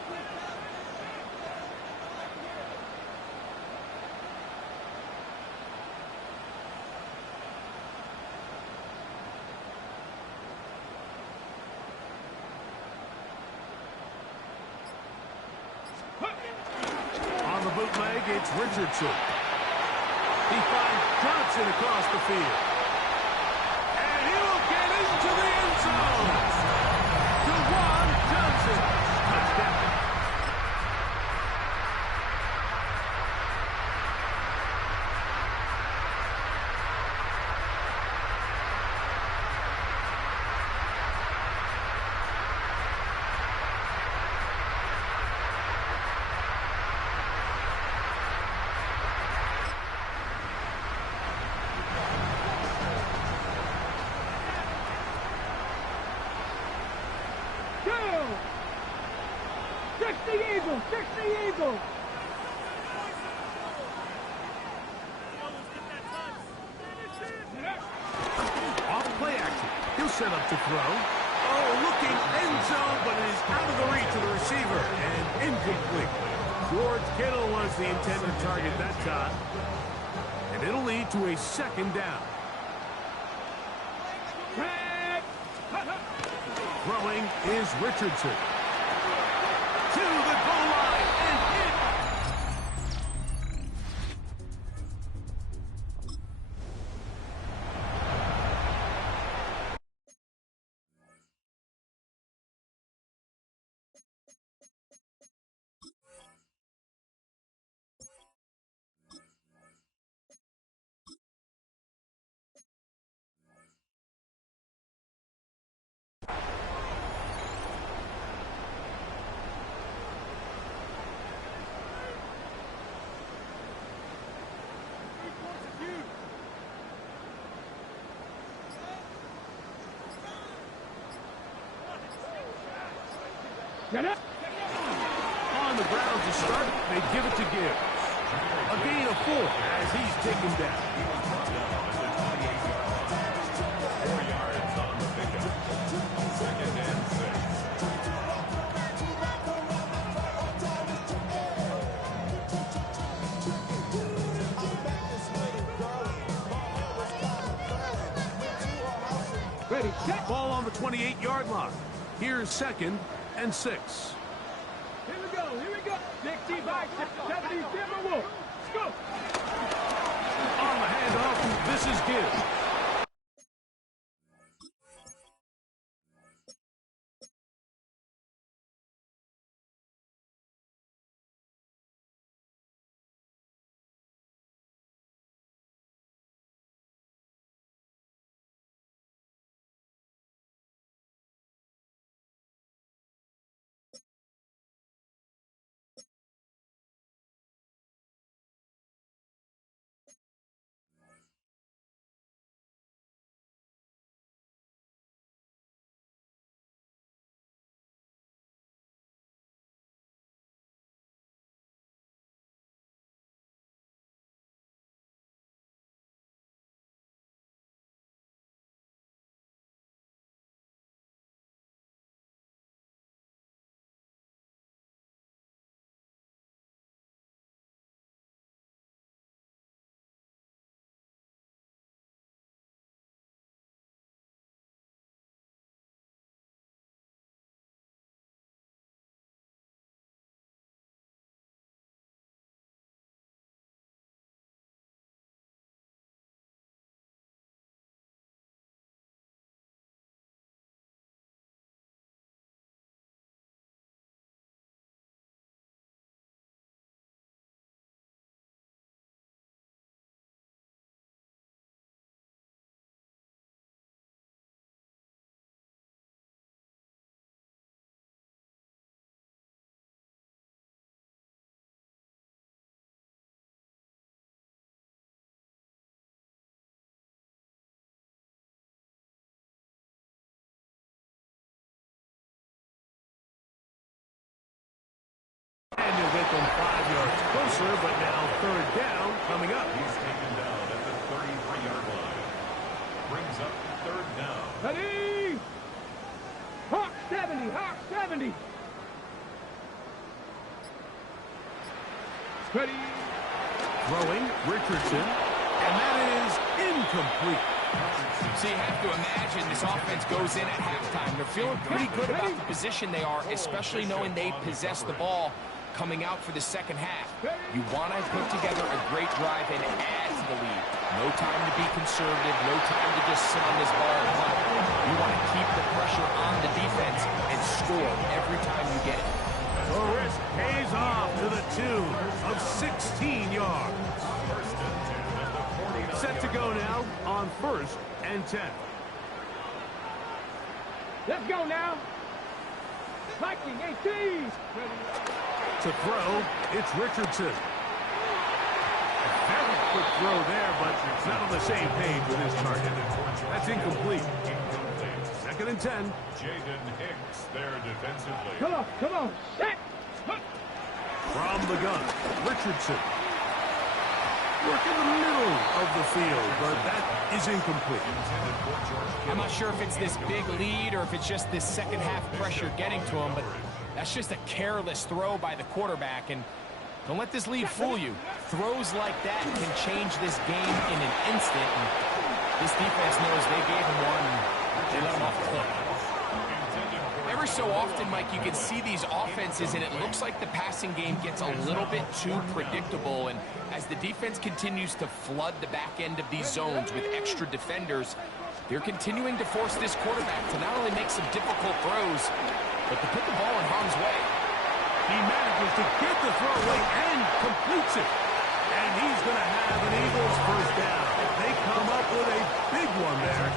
On the bootleg, it's Richardson. He finds Johnson across the field. And he will get into the end zone. Jawan Johnson. Touchdown. Eagle, 60 Eagle. Off play action. He'll set up to throw. throw looking end zone, but it is out of the reach of the receiver and incomplete. George Kittle was the intended target that time. And it'll lead to a second down. Throwing is Richardson. To the goal line and in. On the ground to start, they give it to Gibbs. A gain of 4 as he's taken down. 4 yards on the pickup. 2nd and 6. Ready, set. Ball on the 28-yard line. Here's 2nd and 6. Here we go, here we go. 65, 70, let's go. On the handoff, this is Gibbs. And you'll get them 5 yards closer, but now 3rd down coming up. He's taken down at the 33-yard line. Brings up 3rd down. Ready? Hawk 70, Hawk 70. Ready? Throwing, Richardson, and that is incomplete. So you have to imagine this offense goes in at halftime. They're feeling pretty good about the position they are, especially knowing they possess the ball coming out for the second half. You want to put together a great drive and add to the lead. No time to be conservative, no time to just sit on this ball. You want to keep the pressure on the defense and score every time you get it. The risk pays off to the tune of 16 yards. Set to go now on 1st and 10. Let's go now. Viking 18. To throw, it's Richardson. A very quick throw there, but it's not on the same page with his target. That's incomplete. 2nd and 10. Jaden Hicks there defensively. Come on. Set. From the gun, Richardson. work in the middle of the field, but that is incomplete. I'm not sure if it's this big lead or if it's just this second half pressure getting to him, but that's just a careless throw by the quarterback. And don't let this lead fool you. Throws like that can change this game in an instant. And this defense knows they gave him one and they let him off the hook. Every so often, Mike, you can see these offenses, and it looks like the passing game gets a little bit too predictable. And as the defense continues to flood the back end of these zones with extra defenders, they're continuing to force this quarterback to not only make some difficult throws, but to put the ball in harm's way. He manages to get the throw away and completes it. And he's going to have an Eagles first down. They come up with a big one there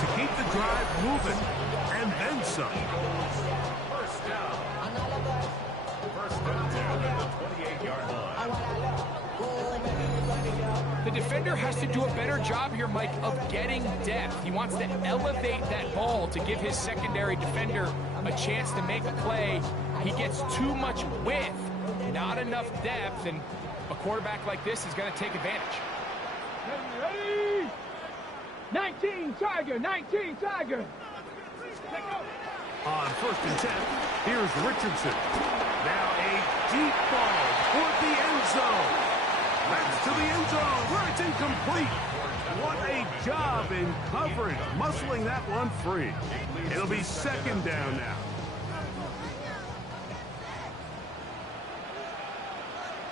to keep the drive moving, and then some. First down. First down at the 28-yard line. The defender has to do a better job here, Mike, of getting depth. He wants to elevate that ball to give his secondary defender a chance to make a play. He gets too much width, not enough depth, and a quarterback like this is going to take advantage. Ready? 19 Tiger, 19 Tiger. On 1st and 10, here's Richardson. Now a deep ball toward the end zone. That's to the end zone where it's incomplete. What a job in coverage, muscling that one free. It'll be 2nd down now.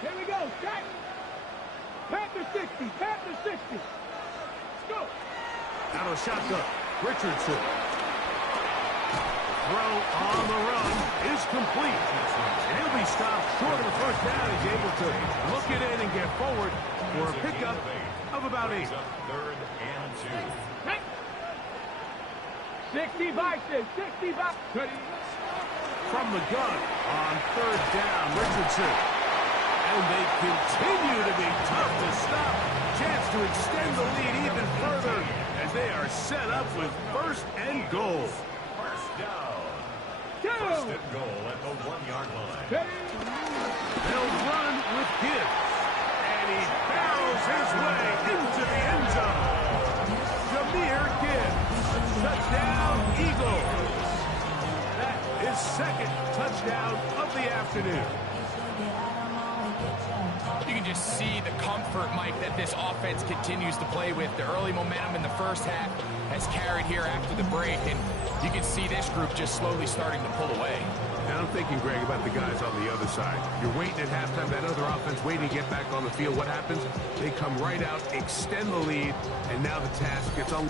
Here we go, Jack. Panther 60, Panther 60. Let's go. Out of shotgun, Richardson. Throw on the run is complete. And he'll be stopped short of the first down. He's able to look it in and get forward for a pickup of about 8. 3rd and 2. Hey. 60 boxes, 60 boxes. From the gun on 3rd down, Richardson. And they continue to be tough to stop. Chance to extend the lead even further as they are set up with 1st and goal. First down. Go. First and goal at the 1-yard line. They'll run with Gibbs. And he barrels his way into the end zone. Jahmyr Gibbs. Touchdown, Eagles. That is 2nd touchdown of the afternoon. You can just see the comfort, Mike, that this offense continues to play with. The early momentum in the first half has carried here after the break, and you can see this group just slowly starting to pull away. Now I'm thinking, Greg, about the guys on the other side. You're waiting at halftime, that other offense waiting to get back on the field. What happens? They come right out, extend the lead, and now the task gets on.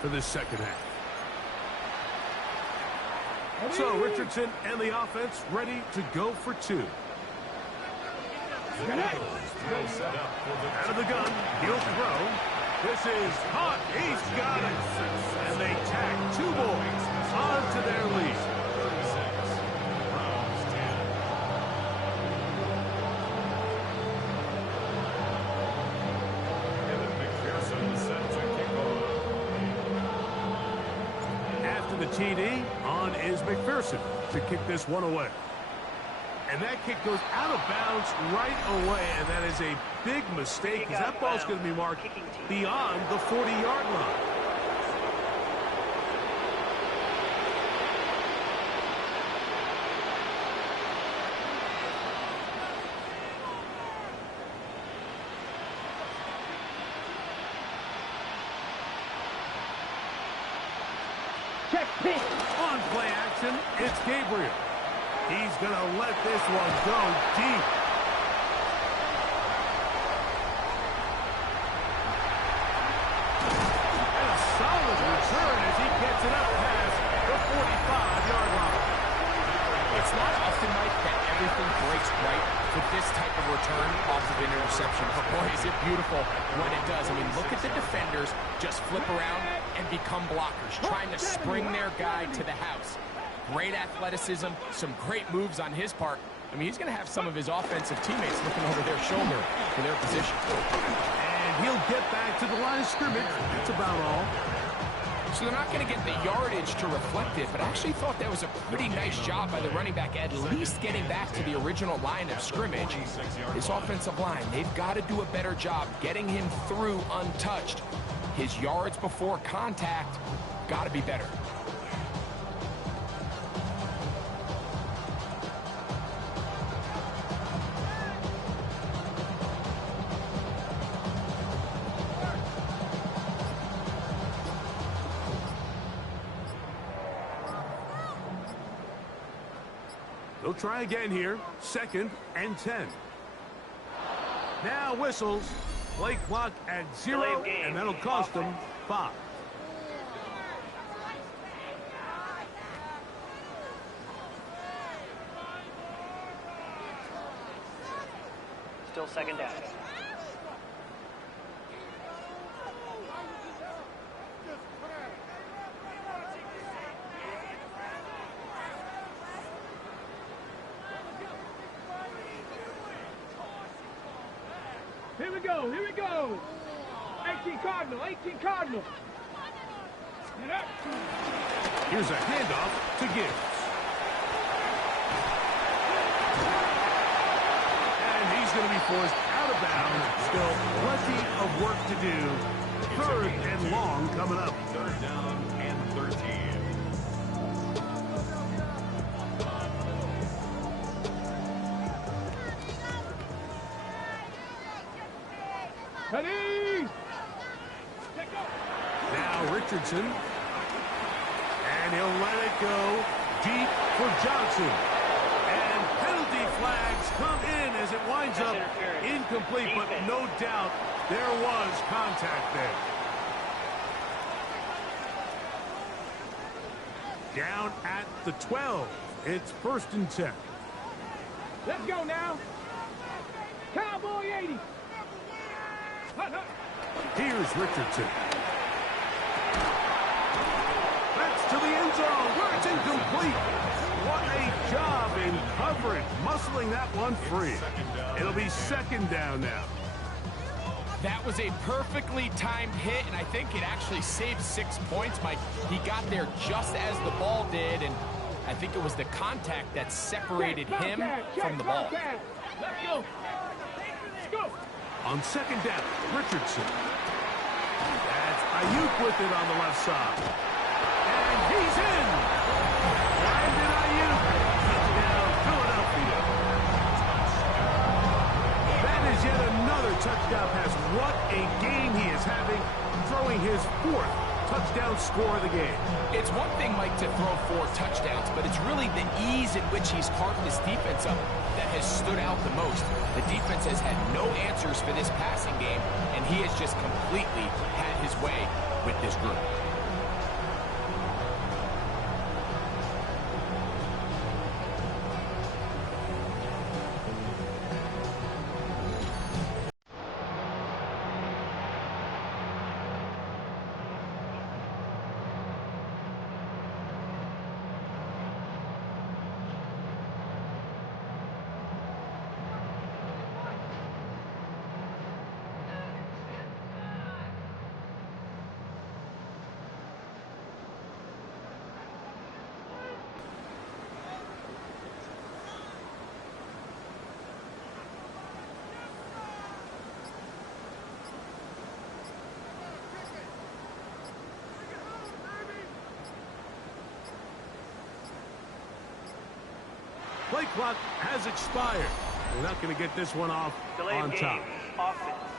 For this second half. So Richardson and the offense ready to go for two. Out of the gun, he'll throw. This is hot. He's got it. And they tack two boys onto their lead. The TD on is McPherson to kick this one away. And that kick goes out of bounds right away, and that is a big mistake because that ball's going to be marked beyond the 40-yard line. On play action, it's Gabriel. He's going to let this one go deep. And a solid return as he gets it up past the 45-yard line. It's not often, Mike, that everything breaks right with this type of return off of an interception. But boy, is it beautiful when it does. I mean, look at the defenders just flip around and become blockers, trying to spring their guy to the house. Great athleticism, some great moves on his part. I mean, he's going to have some of his offensive teammates looking over their shoulder for their position. And he'll get back to the line of scrimmage. That's about all. So they're not going to get the yardage to reflect it, but I actually thought that was a pretty nice job by the running back, at least getting back to the original line of scrimmage. This offensive line, they've got to do a better job getting him through untouched. His yards before contact got to be better. They'll try again here. 2nd and 10. Now whistles Play clock at 0, and that'll cost them 5. Still second down. Here we go, here we go. 18 Cardinal, 18 Cardinal. Get up. Here's a handoff to Gibbs. And he's going to be forced out of bounds. Still plenty of work to do. 3rd and long coming up. 3rd down and 13. Ready? Now Richardson. And he'll let it go deep for Johnson. And penalty flags come in as it winds up incomplete, but no doubt there was contact there. Down at the 12. It's 1st and 10. Let's go now. Cowboy 80. Here's Richardson. That's to the end zone where it's incomplete. What a job in coverage, muscling that one free. It'll be 2nd down now. That was a perfectly timed hit, and I think it actually saved 6 points, Mike. He got there just as the ball did, and I think it was the contact that separated him from the ball. Let's go. Let's go. On 2nd down, Richardson. That's Ayuk with it on the left side. And he's in. Brandon Ayuk. Touchdown, Philadelphia. That is yet another touchdown pass. What a game he is having, throwing his 4th touchdown score of the game. It's one thing, Mike, to throw 4 touchdowns, but it's really the ease in which he's carved this defense up that has stood out the most. The defense has had no answers for this passing game, and he has just completely had his way with this group. Play clock has expired. They're not going to get this one off Delay on game. top. Offense.